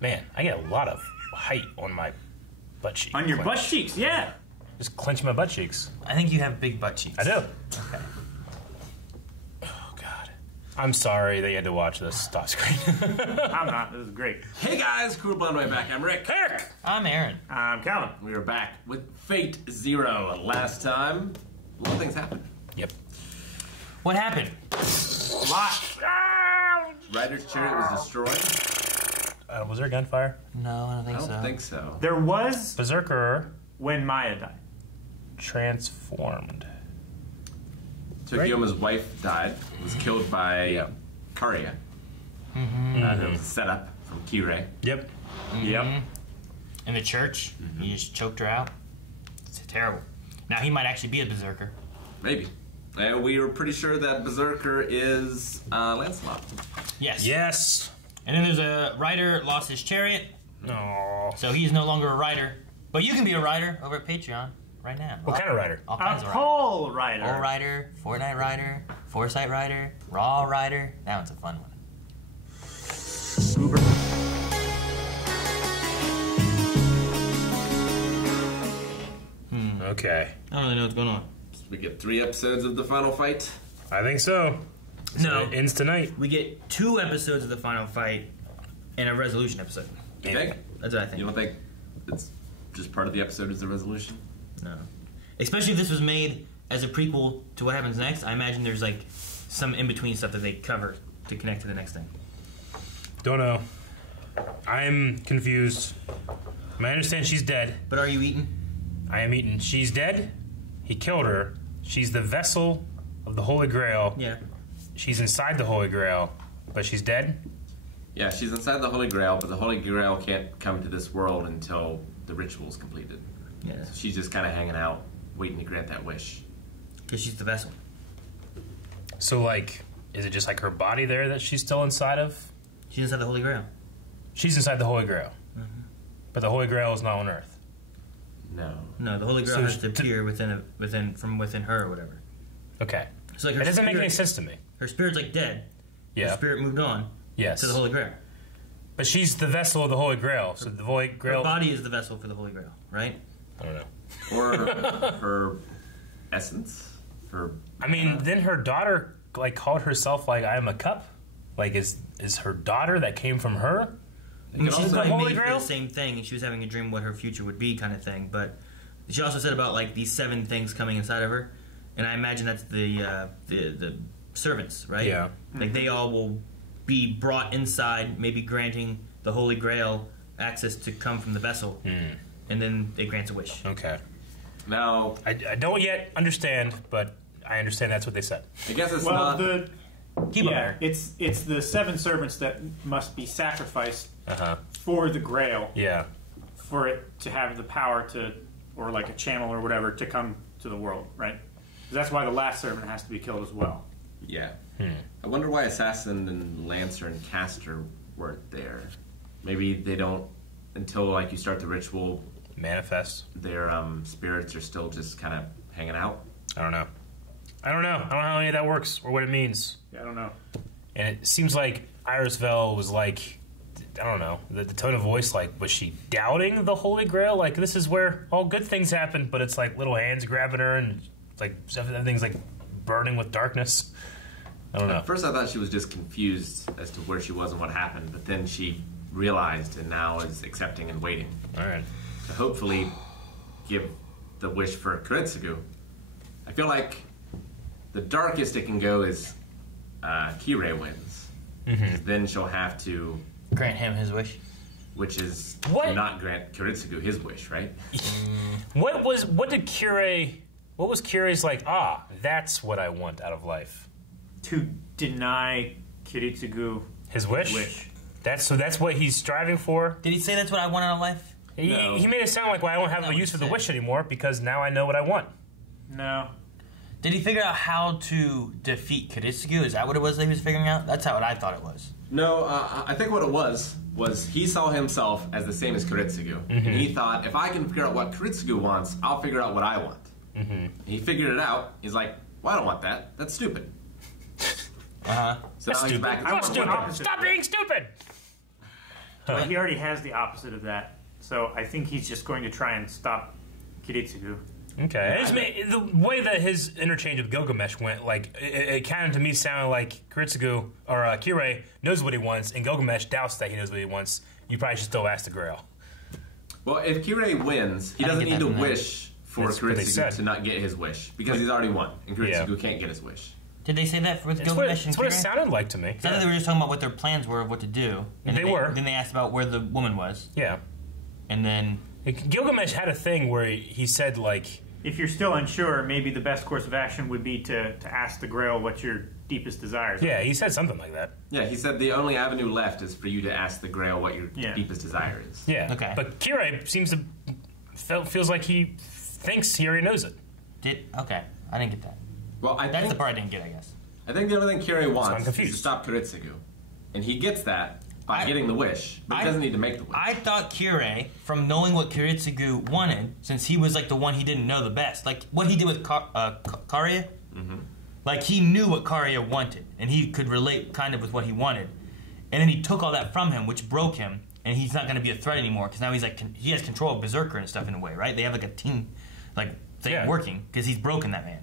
Man, I get a lot of height on my butt cheeks. On your butt cheeks, yeah. Just clench my butt cheeks. I think you have big butt cheeks. I do. Okay. Oh, God. I'm sorry that you had to watch this stop screen. I'm not. This is great. Hey guys, Crew Blind Way back. I'm Rick. Eric! I'm Aaron. I'm Calvin. We are back with Fate Zero. Last time, a lot of things happened. Yep. What happened? A lot. Ryder's chariot was destroyed. Was there gunfire? No, I don't think I so. don't think so. There was Berserker when Maya died. transformed. Tokyoma's wife died. Was killed by Karia. That was a setup from Kirei. Yep. Yep. In the church, he just choked her out. It's terrible. Now he might actually be a berserker. Maybe. And we were pretty sure that Berserker is Lancelot. Yes. Yes. And then there's a rider lost his chariot, Oh. so he's no longer a rider. But you can be a rider over at Patreon right now. What kind of rider? All A kinds of riders. pole rider. Pole rider, Fortnite rider, Foresight rider, Raw rider. That one's a fun one. Uber. Okay. I don't really know what's going on. We get 3 episodes of the final fight. I think so. No. It ends tonight. We get 2 episodes of the final fight and a resolution episode. You think? That's what I think. You don't think it's just part of the episode is the resolution? No. Especially if this was made as a prequel to what happens next, I imagine there's like some in-between stuff that they cover to connect to the next thing. Don't know. I'm confused. I understand she's dead. But are you eating? I am eaten. She's dead. He killed her. She's the vessel of the Holy Grail. Yeah. She's inside the Holy Grail, but she's dead? Yeah, she's inside the Holy Grail, but the Holy Grail can't come to this world until the ritual's completed. Yeah. She's just kind of hanging out, waiting to grant that wish. Because she's the vessel. So, like, is it just like her body there that she's still inside of? She's inside the Holy Grail. She's inside the Holy Grail. But the Holy Grail is not on Earth. No. No, the Holy Grail So has to appear from within her or whatever. Okay. So like her That doesn't make spirit- any sense to me. Her spirit's like dead. Her Yeah. spirit moved on Yes. to the Holy Grail. But she's the vessel of the Holy Grail, so the Holy Her Grail... body is the vessel for the Holy Grail, right? I don't know. Or her essence? Her. I mean, then her daughter, like, called herself, like, I am a cup? Like, is her daughter that came from her? I mean, could she's also- probably Holy made for Grail? the same thing, and she was having a dream what her future would be, kind of thing. But she also said about like these 7 things coming inside of her, and I imagine that's the servants, right? Yeah. Like they all will be brought inside, maybe granting the Holy Grail access to come from the vessel, and then it grants a wish. Okay. Now, I don't yet understand, but I understand that's what they said. I guess it's Well, not. Keep on yeah, there. it's the 7 servants that must be sacrificed Uh-huh. for the Grail, Yeah. for it to have the power to, or like a channel or whatever, to come to the world, right? 'Cause that's why the last servant has to be killed as well. Yeah. I wonder why Assassin and Lancer and Caster weren't there. Maybe they don't, until like you start the ritual, Manifest. their spirits are still just kind of hanging out. I don't know. I don't know how any of that works or what it means. Yeah, I don't know. And it seems like Irisvel was like, I don't know, the tone of voice, like, was she doubting the Holy Grail? Like, this is where all good things happen, but it's like little hands grabbing her and like everything's like burning with darkness. I don't know. At first I thought she was just confused as to where she was and what happened, but then she realized and now is accepting and waiting All right. to hopefully give the wish for Kuretsugu. I feel like the darkest it can go is Kirei wins. Then she'll have to, Grant him his wish. which is What? to not grant Kuretsugu his wish, right? What was Kirei's like, that's what I want out of life? To deny Kiritsugu His wish? wish. That's what he's striving for? Did he say that's what I want out of life? No. He made it sound like, well, I don't have Not a what use he for the said. wish anymore because now I know what I want. No. Did he figure out how to defeat Kiritsugu? Is that what it was that he was figuring out? That's how I thought it was. No, I think what it was he saw himself as the same as Kuretsugu. And he thought, if I can figure out what Kuretsugu wants, I'll figure out what I want. And he figured it out. He's like, well, I don't want that. That's stupid. Uh-huh. So now he's Stupid. back. I'm want stupid. opposite. Stop being stupid. But he already has the opposite of that. So I think he's just going to try and stop Kiritsugu. Okay. The way that his interchange with Gilgamesh went, like, it kind of to me sounded like Kiritsugu, or Kirei, knows what he wants, and Gilgamesh doubts that he knows what he wants. You probably should still ask the Grail. Well, if Kirei wins, he doesn't need to wish for That's what they said. Kiritsugu to not get his wish, because he's already won, and Kiritsugu can't get his wish. Did they say that with That's Gilgamesh and what it Kirei? sounded like to me. I thought they were just talking about what their plans were of what to do. And They were. Then they asked about where the woman was. Yeah. And then... Gilgamesh had a thing where he said, like... If you're still unsure, maybe the best course of action would be to ask the Grail what your deepest desires are. Yeah, he said something like that. Yeah, he said the only avenue left is for you to ask the Grail what your deepest desire is. Yeah. Okay. But Kirei seems to... feels like he thinks he already knows it. Okay, I didn't get that. Well, That's the part I didn't get, I guess. I think the only thing Kirei I'm wants is confused. to stop Kiritsugu. And he gets that by getting the wish, but he doesn't need to make the wish. I thought Kirei, from knowing what Kiritsugu wanted, since he was like the one he didn't know the best, like what he did with Karya, like he knew what Karya wanted, and he could relate kind of with what he wanted. And then he took all that from him, which broke him, and he's not going to be a threat anymore, because now he's like, he has control of Berserker and stuff in a way, right? They have like a team like thing working, because he's broken that man.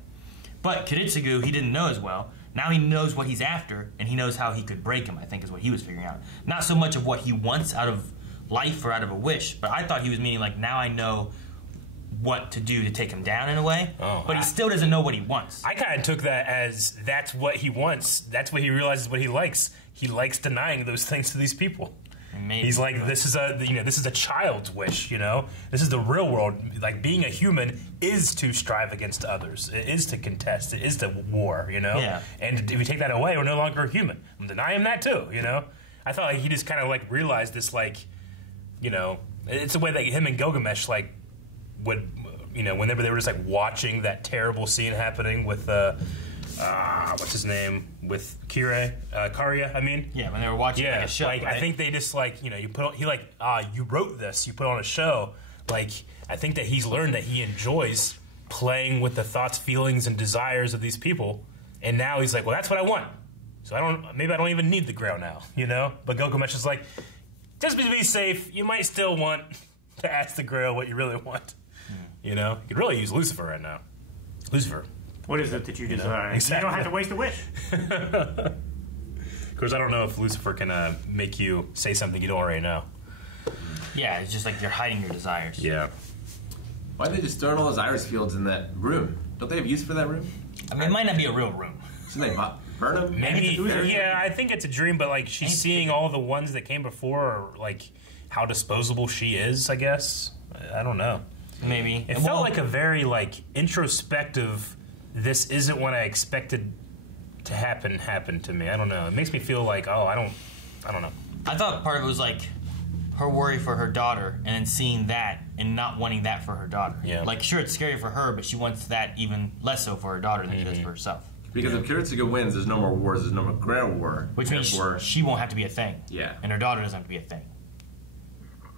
But Kiritsugu, he didn't know as well. Now he knows what he's after, and he knows how he could break him, I think is what he was figuring out. Not so much of what he wants out of life or out of a wish, but I thought he was meaning like, now I know what to do to take him down in a way, but he still doesn't know what he wants. I kind of took that as that's what he wants. That's what he realizes what he likes. He likes denying those things to these people. Maybe. He's like, this is a child's wish, This is the real world. Like, being a human is to strive against others. It is to contest. It is to war, Yeah. And if we take that away, we're no longer a human. I'm denying that too, I thought like, he just kind of like realized this, like, it's the way that him and Gilgamesh like would, whenever they were just like watching that terrible scene happening with what's his name, with Karya, I mean. Yeah, when they were watching like a show, like, right? I think they just like, you put on, you wrote this, you put on a show. Like, I think that he's learned that he enjoys playing with the thoughts, feelings, and desires of these people. And now he's like, well, that's what I want. So maybe I don't even need the Grail now, But Gilgamesh is like, just to be safe, you might still want to ask the Grail what you really want. You could really use Lucifer right now. Lucifer. What is it that you desire? Exactly. You don't have to waste a wish. Of course, I don't know if Lucifer can make you say something you don't already know. Yeah, it's just like you're hiding your desires. Yeah. Why did they just throw all those iris fields in that room? Don't they have use for that room? I mean, it might not be a real room. Shouldn't they burn them? Maybe, yeah, I think it's a dream, but like she's seeing all the ones that came before, or like how disposable she is, I guess. I don't know. Maybe. It felt like a very like introspective, this isn't what I expected to happen to me. I don't know. It makes me feel like, I don't know. I thought part of it was like her worry for her daughter, and then seeing that and not wanting that for her daughter. Yeah. Like, sure, it's scary for her, but she wants that even less so for her daughter than she does for herself. Because if Kiritsugu wins, there's no more wars, there's no more Grail War. Which means she won't have to be a thing. Yeah. And her daughter doesn't have to be a thing.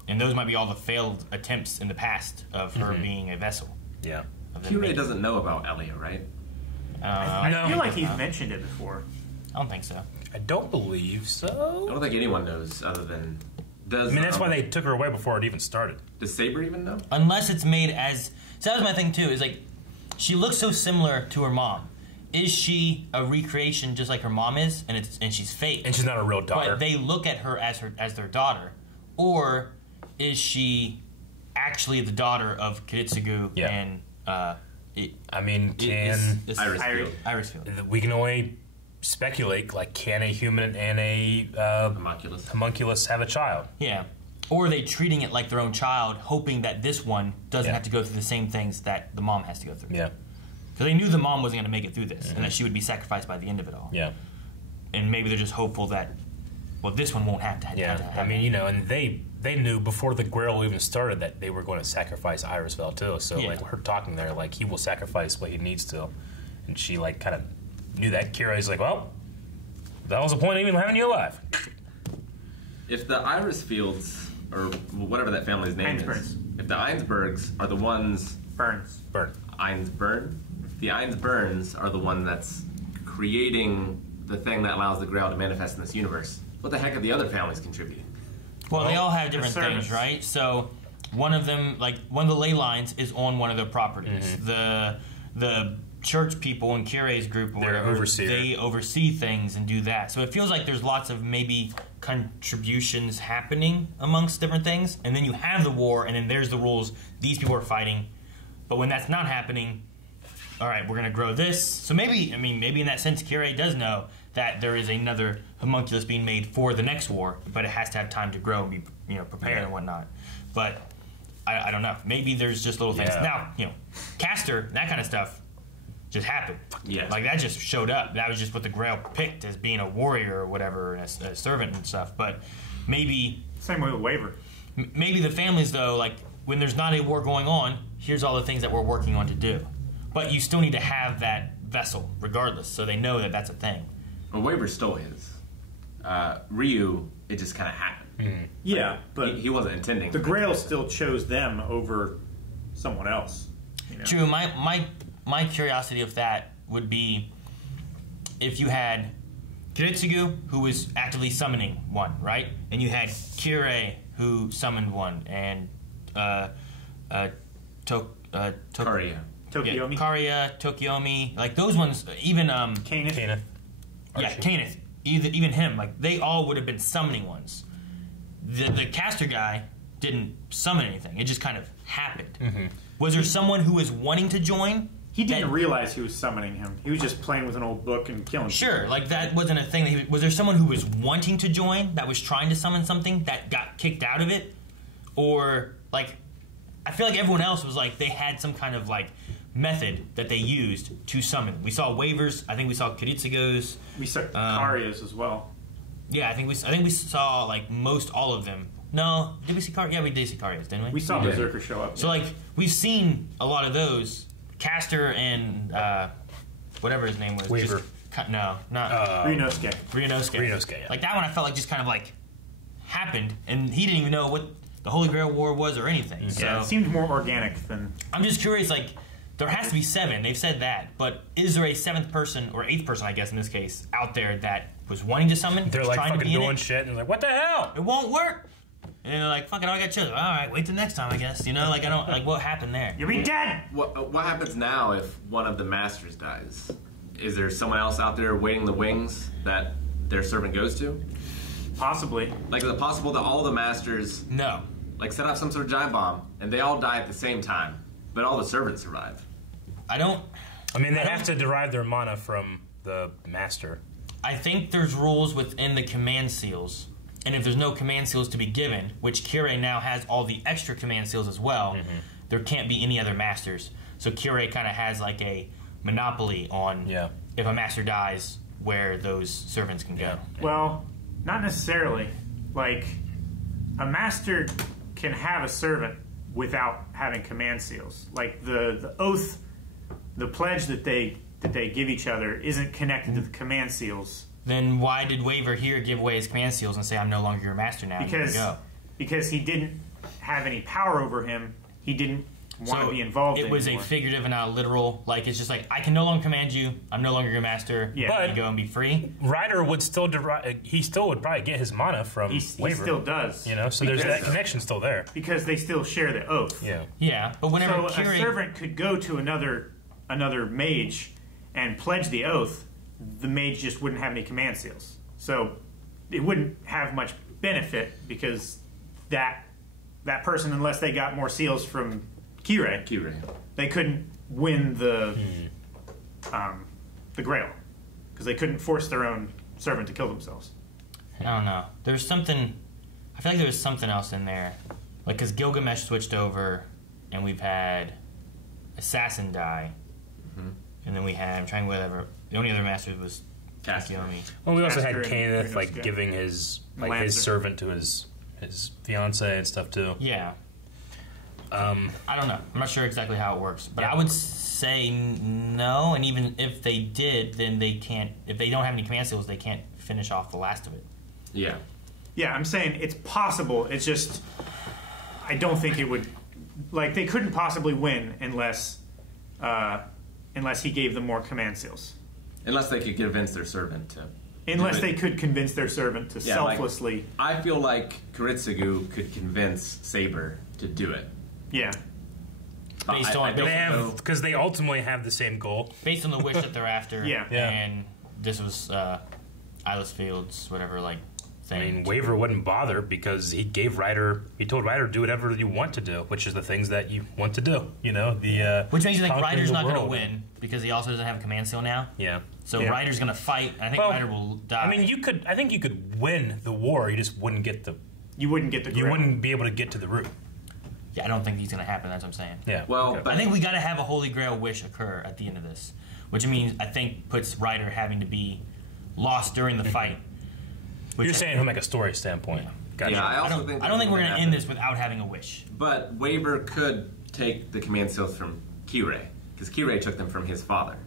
And those might be all the failed attempts in the past of her being a vessel. Yeah. Kirei doesn't know about Elia, right? I feel like he's mentioned it before. I don't think so. I don't believe I so. don't think anyone knows other than... That's why they took her away before it even started. Does Saber even know? Unless it's made as... So that was my thing, too, is like, she looks so similar to her mom. Is she a recreation just like her mom is, and she's fake? And she's not a real daughter. But they look at her as their daughter. Or is she actually the daughter of Kiritsugu and... Irisfield. We can only speculate, like, can a human and a homunculus have a child? Yeah. Or are they treating it like their own child, hoping that this one doesn't have to go through the same things that the mom has to go through? Yeah. Because they knew the mom wasn't going to make it through this, and that she would be sacrificed by the end of it all. Yeah. And maybe they're just hopeful that, well, this one won't have to have I mean, and they knew before the Grail even started that they were going to sacrifice Irisfell too. So like her talking there, like he will sacrifice what he needs to, and she like kind of knew that. Kirai's like, well, that was the point of even having you alive. If the Iris Fields, or whatever that family's name is, if the Einsbergs are the ones... Burn. Einsburn? The Einsburns are the one that's creating the thing that allows the Grail to manifest in this universe. What the heck are the other families contributing? Well, they all have the different servants. things, right? So one of them, like one of the ley lines, is on one of their properties. The church people in Kyrie's group or They're whatever, overseer. they oversee things and do that. So it feels like there's lots of maybe contributions happening amongst different things, and then you have the war, and then there's the rules. These people are fighting, but when that's not happening, all right, we're going to grow this. So maybe in that sense, Kyrie does know that there is another homunculus being made for the next war, but it has to have time to grow and be prepared and whatnot. But I don't know. Maybe there's just little things. Yeah. Now, Castor, that kind of stuff just happened. Yeah. Like that just showed up. That was just what the Grail picked as being a warrior or whatever, and a servant and stuff. But maybe Same way with Waver. maybe the families though, like when there's not a war going on, here's all the things that we're working on to do. But you still need to have that vessel regardless, so they know that that's a thing. Well, Waver stole his. Ryu, it just kind of happened. Yeah, but He wasn't intending. the for it to Grail happen. still chose them over someone else. True. My curiosity of that would be if you had Kiritsugu, who was actively summoning one, right? And you had Kirei, who summoned one, and Karia. Tokyomi. Karia, Tokyomi, like those ones, even Canis. Kana. yeah, Kaneth, even him, like they all would have been summoning ones. The caster guy didn't summon anything; it just kind of happened. Was there someone who was wanting to join? He didn't that- realize he was summoning him. He was just playing with an old book and killing Sure, like that wasn't a thing. Was there someone who was wanting to join that was trying to summon something that got kicked out of it, or like I feel like everyone else was like they had some kind of like method that they used to summon. We saw waivers. I think we saw Kiritsugo's. people. We saw Karia's as well. Yeah, I think we saw like most all of them. No, did we see Karia? Yeah, we did see Karia's, didn't we? We saw Yeah. Berserker show up. So like we've seen a lot of those. Caster and whatever his name was. Waver. No, not Ryunosuke. Ryunosuke. Yeah. Like that one, I felt like just kind of like happened, and he didn't even know what the Holy Grail War was or anything. So Yeah, it seemed more organic than. I'm just curious. Like there has to be 7. They've said that, but is there a 7th person or 8th person, I guess in this case, out there that was wanting to summon? They're was like trying to fucking be in doing it? shit, and they're like, what the hell? It won't work. And they're like, fuck it, I got chosen. All right, wait till next time, I guess. Like I don't like what happened there. You'll be dead! What happens now if one of the masters dies? Is there someone else out there waiting the wings that their servant goes to? Possibly. Like, is it possible that all the masters No. like set off some sort of giant bomb and they all die at the same time, but all the servants survive? I don't. I mean, they have to derive their mana from the master. I think there's rules within the command seals, and if there's no command seals to be given, which Kirei now has all the extra command seals as well, there can't be any other masters. So Kirei kind of has like a monopoly on if a master dies, where those servants can go. Well, not necessarily. Like, a master can have a servant without having command seals. Like, the oath, the pledge that they give each other isn't connected to the command seals. Then why did Waver here give away his command seals and say, I'm no longer your master now, you can go? Because he didn't have any power over him. He didn't want to be involved it was anymore. a figurative and not a literal. Like, it's just like, I can no longer command you. I'm no longer your master. Yeah. You go and be free. Ryder would still he still would probably get his mana from He Waver. still does. So there's that connection still there. Because they still share the oath. Yeah. Yeah, but whenever So a servant could go to another mage and pledge the oath, the mage just wouldn't have any command seals. So it wouldn't have much benefit because that person, unless they got more seals from Kirei, they couldn't win the Grail because they couldn't force their own servant to kill themselves. I don't know. There's something. I feel like there was something else in there, like because Gilgamesh switched over, and we've had Assassin die, and then we had. I'm trying to whatever. The only other master was Tokyomi. Well, we also had Caster and Kenneth like Ryunosuke. giving his Lancer. servant to his fiance and stuff too. Yeah. I don't know. I'm not sure exactly how it works, but I would say no. And even if they did, then they can't. If they don't have any command seals, they can't finish off the last of it. Yeah. Yeah, I'm saying it's possible. It's just I don't think it would. Like they couldn't possibly win unless he gave them more command seals. Unless they could convince their servant to Unless they could convince their servant to selflessly. I feel like Kiritsugu could convince Saber to do it. Yeah. Based on because they ultimately have the same goal. Based on the wish that they're after. Yeah. And this was Eyeless Fields, whatever, like, thing. I mean, Waver wouldn't bother because he told Ryder, do whatever you want to do, which is the things that you want to do. You know, which makes you think conquering Ryder's the not going to world. win because he also doesn't have a command seal now. Yeah. So Yeah. Ryder's going to fight, and I think Ryder will die. I mean, I think you could win the war. You just wouldn't get the. You wouldn't get the You grail. wouldn't be able to get to the root. Yeah, I don't think he's going to happen. That's what I'm saying. Yeah. Well, okay. but I think we got to have a Holy Grail wish occur at the end of this, which means I think puts Ryder having to be lost during the fight. You're saying from like a story standpoint. Yeah. Gotcha. yeah, I I also don't think think we're going to happen. end this without having a wish. But Waver could take the command seals from Kirei, because Kirei took them from his father.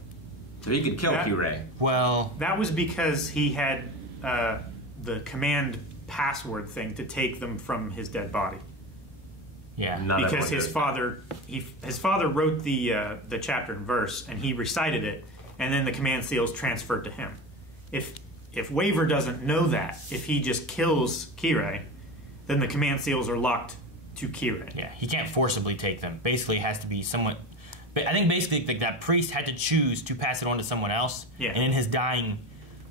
So he could kill That- Kirei. Well, That was because he had the command password thing to take them from his dead body. yeah. Not Because everyone his father wrote the chapter and verse, and he recited it, and then the command seals transferred to him. If Waver doesn't know that, if he just kills Kirei, then the command seals are locked to Kirei. Yeah, he can't forcibly take them. Basically, it has to be someone. But I think basically like, that priest had to choose to pass it on to someone else. Yeah. And in his dying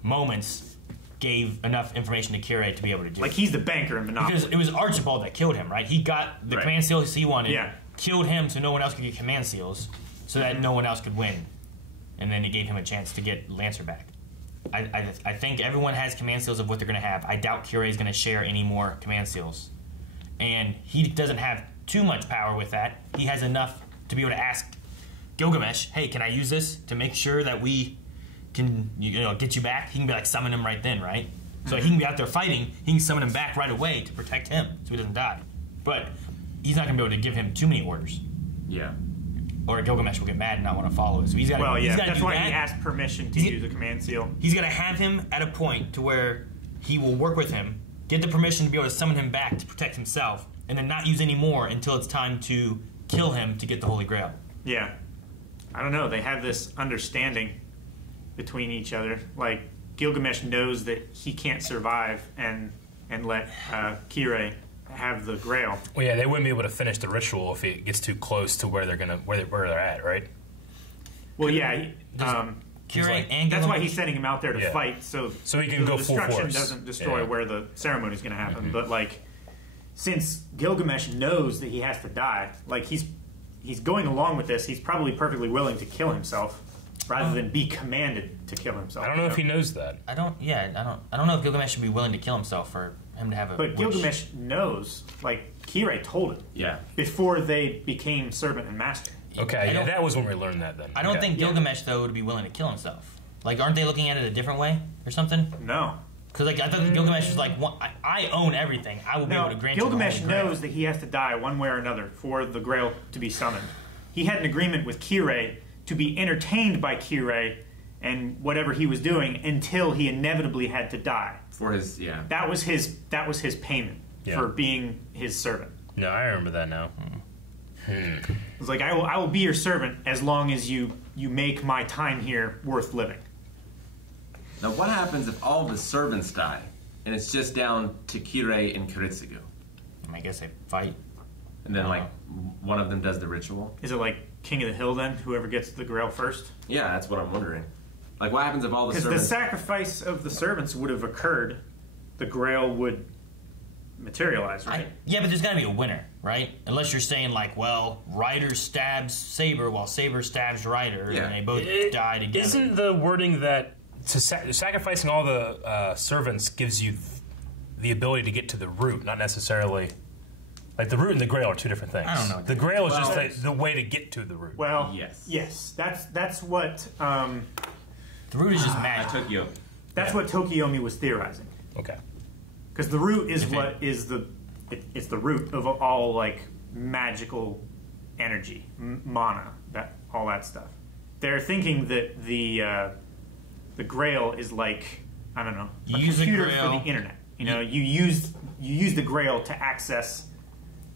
moments, gave enough information to Kirei to be able to do Like it. he's the banker in Monopoly. Because it was Archibald that killed him, right? He got the Right. command seals he wanted, Yeah. killed him so no one else could get command seals, so that no one else could win. And then it gave him a chance to get Lancer back. I think everyone has command seals of what they're going to have. I doubt Kirei is going to share any more command seals. And he doesn't have too much power with that. He has enough to be able to ask Gilgamesh, hey, can I use this to make sure that we can get you back? He can be like summon him right then, right? So he can be out there fighting. He can summon him back right away to protect him so he doesn't die. But he's not going to be able to give him too many orders. Yeah. Or Gilgamesh will get mad and not want to follow it. So he's got to Well, yeah, do that's why that. he asked permission to use the command seal. He's going to have him at a point to where he will work with him, get the permission to be able to summon him back to protect himself, and then not use any more until it's time to kill him to get the Holy Grail. Yeah. I don't know. They have this understanding between each other. Like, Gilgamesh knows that he can't survive and let Kirei have the grail. Well, yeah, they wouldn't be able to finish the ritual if it gets too close to where they're at, right? Well, yeah. Kirei like- and That's why Gilgamesh- he's sending him out there to Yeah. fight, so So he can go the full destruction force. doesn't destroy Yeah. where the ceremony is going to happen. But like, since Gilgamesh knows that he has to die, like he's going along with this, he's probably perfectly willing to kill himself rather than be commanded to kill himself. I don't know if he knows that. I don't know if Gilgamesh should be willing to kill himself for him to have a But wish. Gilgamesh knows, like Kirei told him Yeah. before they became servant and master. Okay, yeah, don't- that was when we learned that then. I don't Okay. think Gilgamesh though would be willing to kill himself. Like, aren't they looking at it a different way or something? No. Because like I thought that Gilgamesh was like, I own everything. I will be No, able to grant Gilgamesh you the Holy Grail. knows that he has to die one way or another for the Grail to be summoned. He had an agreement with Kirei to be entertained by Kirei and whatever he was doing until he inevitably had to die. For his, yeah. That was his payment Yeah. for being his servant. No, I remember that now. It was like, I will be your servant as long as you make my time here worth living. Now, what happens if all of the servants die, and it's just down to Kirei and Kiritsugu? I guess they fight. And then, like, one of them does the ritual? Is it like King of the Hill then? Whoever gets the Grail first? Yeah, that's what I'm wondering. Like, what happens if all the Because the servants... sacrifice of the servants would have occurred, the Grail would materialize, right? Yeah, but there's got to be a winner, right? Unless you're saying like, well, Ryder stabs Saber while Saber stabs Ryder, Yeah. and they both die together. Isn't the wording that sacrificing all the servants gives you the ability to get to the root, not necessarily... Like, the root and the grail are two different things. I don't know. The grail is Well- just the way to get to the root. Well, Yes. That's what the root is just I magic. took you. that's what Tokiomi was theorizing. Okay. Because the root is If it- what is it's the root of all like magical energy, mana, all that stuff. They're thinking that the Grail is like, I don't know, You a use the computer Grail- for the internet. You know, you use the Grail to access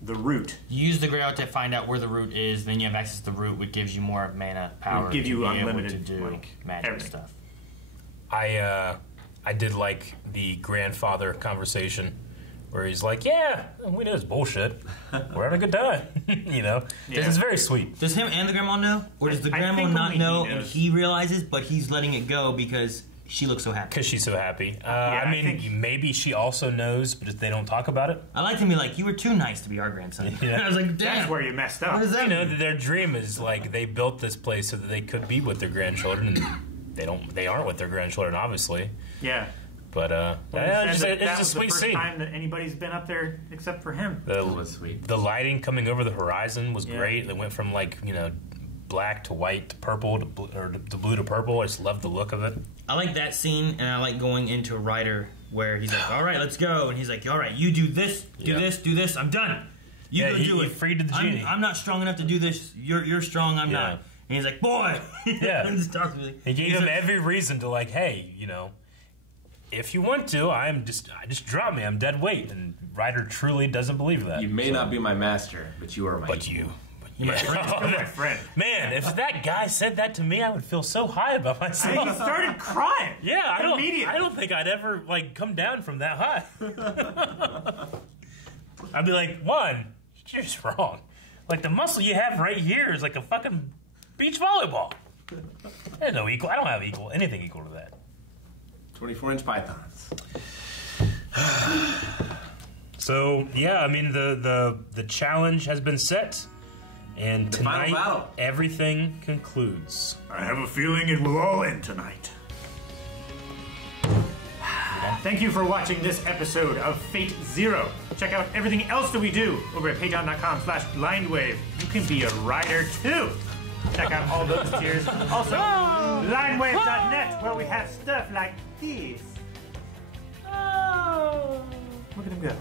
the root. You use the Grail to find out where the root is, then you have access to the root, which gives you more mana power. Would give to you be able unlimited, to do like, magic everything. stuff. I I did like the grandfather conversation where he's like, "Yeah, we know it's bullshit. We're having a good time." You know, this is very sweet. Does him and the grandma know, or does the grandma not know and he realizes, but he's letting it go because she looks so happy? Because she's so happy. I mean, maybe she also knows, but they don't talk about it. I like to be like, you were too nice to be our grandson. Yeah. I was like, damn. That's where you messed up. What does that You mean? know, their dream is like they built this place so that they could be with their grandchildren, and they aren't with their grandchildren, obviously. Yeah. But it's just a sweet the first scene. time that anybody's been up there except for him. It was sweet. The lighting coming over the horizon was great. It went from like black to white to purple to blue to purple. I just love the look of it. I like that scene, and I like going into Ryder where he's like, all right, let's go. And he's like, all right, you do this, do this, I'm done. You go do it. Freed the genie. I'm not strong enough to do this. You're strong, I'm not. And he's like, boy. Yeah. And just talks to me. He gave him every reason to like, hey, if you want to, just drop me. I'm dead weight. And Ryder truly doesn't believe that. You may not be my master, but you are my You're my friend. Man, if that guy said that to me, I would feel so high about myself. He started crying. Yeah, I Immediately. don't think I'd ever come down from that high. I'd be like, one, you're just wrong. Like the muscle you have right here is like a fucking beach volleyball. There's no equal. I don't have anything equal to that. 24-inch pythons. So yeah, I mean the challenge has been set, and The final tonight battle. everything concludes. I have a feeling it will all end tonight. Thank you for watching this episode of Fate Zero. Check out everything else that we do over at patreon.com/blindwave. You can be a rider too. Check out all those tiers. Also, blindwave.net, where we have stuff like this. Look at him go.